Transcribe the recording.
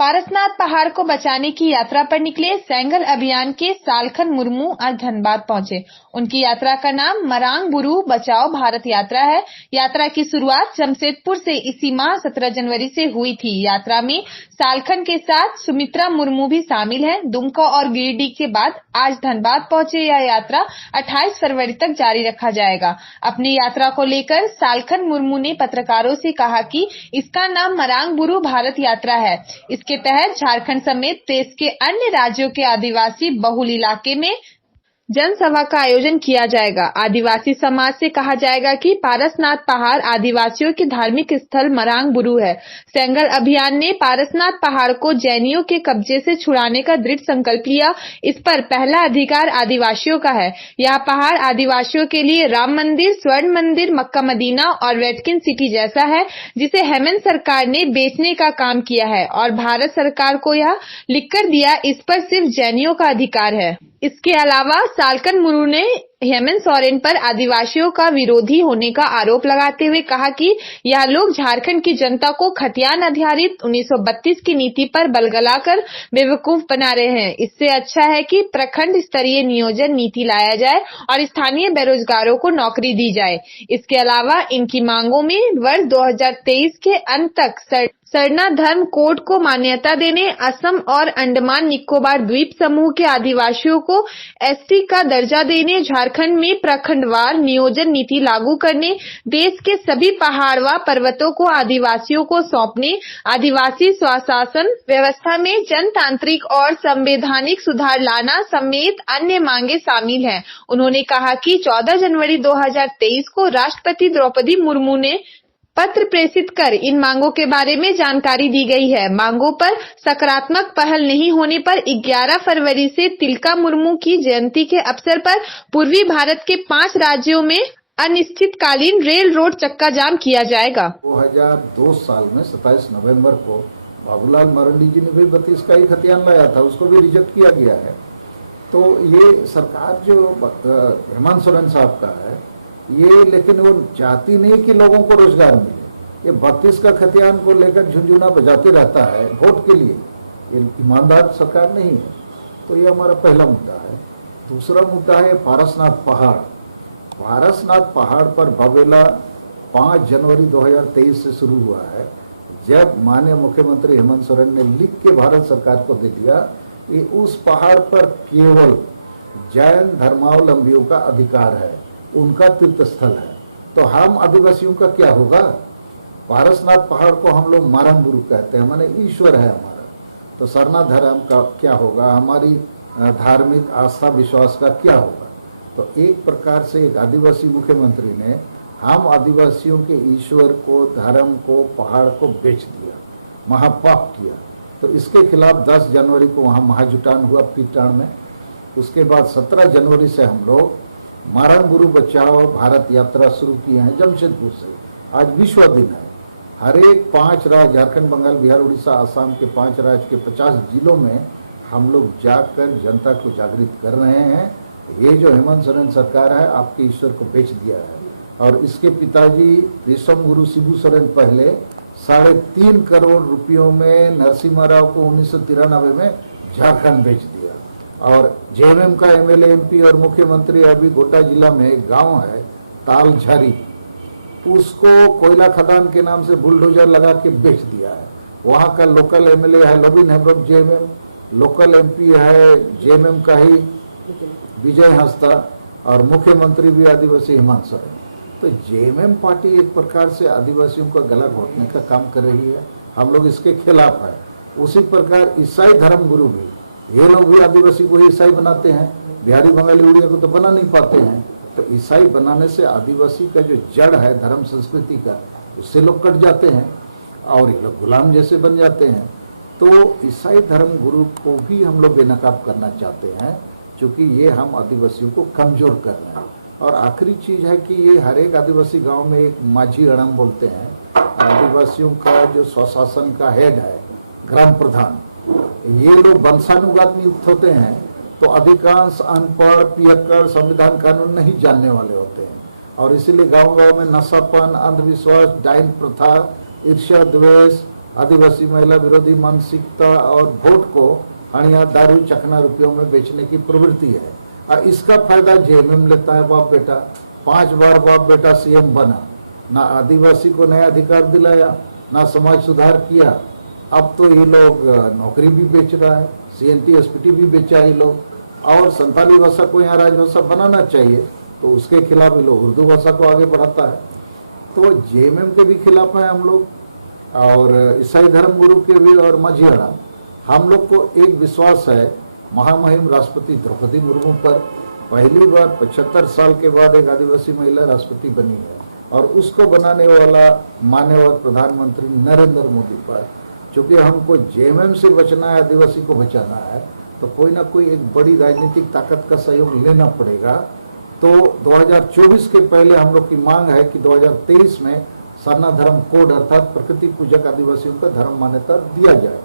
पारसनाथ पहाड़ को बचाने की यात्रा पर निकले सेंगर अभियान के सालखन मुर्मू आज धनबाद पहुंचे। उनकी यात्रा का नाम मरांग बुरू बचाओ भारत यात्रा है। यात्रा की शुरुआत जमशेदपुर से इसी माह 17 जनवरी से हुई थी। यात्रा में सालखन के साथ सुमित्रा मुर्मू भी शामिल हैं। दुमका और गिरिडीह के बाद आज धनबाद पहुंचे यह यात्रा 28 फरवरी तक जारी रखा जाएगा। अपनी यात्रा को लेकर सालखन मुर्मू ने पत्रकारों से कहा कि इसका नाम मरांग बुरू भारत यात्रा है। इसके तहत झारखंड समेत देश के अन्य राज्यों के आदिवासी बहुल इलाके में जनसभा का आयोजन किया जाएगा। आदिवासी समाज से कहा जाएगा कि पारसनाथ पहाड़ आदिवासियों के धार्मिक स्थल मरांग बुरू है। सेंगर अभियान ने पारसनाथ पहाड़ को जैनियों के कब्जे से छुड़ाने का दृढ़ संकल्प लिया। इस पर पहला अधिकार आदिवासियों का है। यह पहाड़ आदिवासियों के लिए राम मंदिर, स्वर्ण मंदिर, मक्का मदीना और वेटकिन सिटी जैसा है, जिसे हेमंत सरकार ने बेचने का काम किया है और भारत सरकार को यह लिखकर दिया इस पर सिर्फ जैनियों का अधिकार है। इसके अलावा सालखन मुर्मू ने हेमंत सोरेन पर आदिवासियों का विरोधी होने का आरोप लगाते हुए कहा कि यह लोग झारखंड की जनता को खतियान आधारित 1932 की नीति पर बलगलाकर बेवकूफ बना रहे हैं। इससे अच्छा है कि प्रखंड स्तरीय नियोजन नीति लाया जाए और स्थानीय बेरोजगारों को नौकरी दी जाए। इसके अलावा इनकी मांगों में वर्ष 2023 के अंत तक सरना धर्म कोड को मान्यता देने, असम और अंडमान निकोबार द्वीप समूह के आदिवासियों को एसटी का दर्जा देने, झारखंड में प्रखंडवार नियोजन नीति लागू करने, देश के सभी पहाड़ व पर्वतों को आदिवासियों को सौंपने, आदिवासी स्वशासन व्यवस्था में जनतांत्रिक और संवैधानिक सुधार लाना समेत अन्य मांगे शामिल हैं। उन्होंने कहा कि 14 जनवरी 2023 को राष्ट्रपति द्रौपदी मुर्मू ने पत्र प्रेषित कर इन मांगों के बारे में जानकारी दी गई है। मांगों पर सकारात्मक पहल नहीं होने पर 11 फरवरी से तिलका मुर्मू की जयंती के अवसर पर पूर्वी भारत के 5 राज्यों में अनिश्चितकालीन रेल रोड चक्का जाम किया जाएगा। 2002 साल में 27 नवंबर को बाबूलाल मरांडी जी ने भी 32 का ही खतियान लाया था, उसको भी रिजेक्ट किया गया है। तो ये सरकार जो हेमंत सोरेन साहब का है ये, लेकिन वो चाहती नहीं कि लोगों को रोजगार मिले। ये 32 का खतियान को लेकर झुंझुना बजाते रहता है वोट के लिए। ये ईमानदार सरकार नहीं है। तो ये हमारा पहला मुद्दा है। दूसरा मुद्दा है पारसनाथ पहाड़। पारसनाथ पहाड़ पर भवेला 5 जनवरी 2023 से शुरू हुआ है, जब माननीय मुख्यमंत्री हेमंत सोरेन ने लिख के भारत सरकार को दे दिया कि उस पहाड़ पर केवल जैन धर्मावलंबियों का अधिकार है, उनका तीर्थ स्थल है। तो हम आदिवासियों का क्या होगा? पारसनाथ पहाड़ को हम लोग मरांग बुरू कहते हैं, माने ईश्वर है हमारा। तो सरना धर्म का क्या होगा? हमारी धार्मिक आस्था विश्वास का क्या होगा? तो एक प्रकार से एक आदिवासी मुख्यमंत्री ने हम आदिवासियों के ईश्वर को, धर्म को, पहाड़ को बेच दिया, महापाप किया। तो इसके खिलाफ 10 जनवरी को वहाँ महाजुटान हुआ पीटान में। उसके बाद 17 जनवरी से हम लोग मरांग बुरू बचाओ भारत यात्रा शुरू किए हैं जमशेदपुर से। आज विश्व दिन है। हर एक 5 राज्य, झारखंड, बंगाल, बिहार, उड़ीसा, आसाम के 5 राज्य के 50 जिलों में हम लोग जाकर जनता को जागृत कर रहे हैं। ये जो हेमंत सोरेन सरकार है आपके ईश्वर को बेच दिया है। और इसके पिताजी विश्वम गुरु शिबू सोरेन पहले 3.5 करोड़ रुपयों में नरसिम्हा राव को 1993 में झारखंड बेच दिया। और जेएमएम का एमएलए, एमपी और मुख्यमंत्री अभी गोड्डा जिला में एक गांव है तालझारी, उसको कोयला खदान के नाम से बुलडोजर लगा के बेच दिया है। वहां का लोकल एमएलए है लबिन हेम्ब्रम जेएमएम, लोकल एमपी है जेएमएम का ही विजय हंसदा और मुख्यमंत्री भी आदिवासी हेमंत सोरेन। तो जेएमएम पार्टी एक प्रकार से आदिवासियों का गला घोटने का काम कर रही है। हम लोग इसके खिलाफ है। उसी प्रकार ईसाई धर्म गुरु भी, ये लोग भी आदिवासी को ही ईसाई बनाते हैं। बिहारी, बंगाली, उड़िया को तो बना नहीं पाते हैं। तो ईसाई बनाने से आदिवासी का जो जड़ है धर्म संस्कृति का, उससे लोग कट जाते हैं और ये लोग गुलाम जैसे बन जाते हैं। तो ईसाई धर्म गुरु को भी हम लोग बेनकाब करना चाहते हैं, क्योंकि ये हम आदिवासियों को कमजोर कर रहे हैं। और आखिरी चीज है कि ये हर एक आदिवासी गांव में एक माझी अड़म बोलते हैं, आदिवासियों का जो स्वशासन का हेड है, ग्राम प्रधान, ये लोग वंशानुगत नियुक्त होते हैं। तो अधिकांश अनपढ़, पियक्कड़, संविधान कानून नहीं जानने वाले होते हैं और इसीलिए गांव-गांव में नशापान, अंधविश्वास, डाइन प्रथा, ईर्ष्या, द्वेष, आदिवासी महिला विरोधी मानसिकता और वोट को हणिया, दारू, चखना रुपयों में बेचने की प्रवृत्ति है। और इसका फायदा जेएमएम लेता है। बाप बेटा 5 बार बाप बेटा सीएम बना, ना आदिवासी को नया अधिकार दिलाया, ना समाज सुधार किया। अब तो ये लोग नौकरी भी बेच रहा है, सीएनटी एसपीटी भी बेचा ये लोग। और संताली भाषा को यहाँ राजभाषा बनाना चाहिए, तो उसके खिलाफ ये लोग उर्दू भाषा को आगे बढ़ाता है। तो जेएमएम के भी खिलाफ है हम लोग, और ईसाई धर्म गुरु के भी, और मझियारा। हम लोग को एक विश्वास है महामहिम राष्ट्रपति द्रौपदी मुर्मू पर। पहली बार 75 साल के बाद एक आदिवासी महिला राष्ट्रपति बनी है, और उसको बनाने वाला माननीय प्रधानमंत्री नरेंद्र मोदी पर। चूंकि हमको जेएमएम से बचना है, आदिवासी को बचाना है, तो कोई ना कोई एक बड़ी राजनीतिक ताकत का सहयोग लेना पड़ेगा। तो 2024 के पहले हम लोग की मांग है कि 2023 में सरना धर्म कोड अर्थात प्रकृति पूजक आदिवासियों को धर्म मान्यता दिया जाए।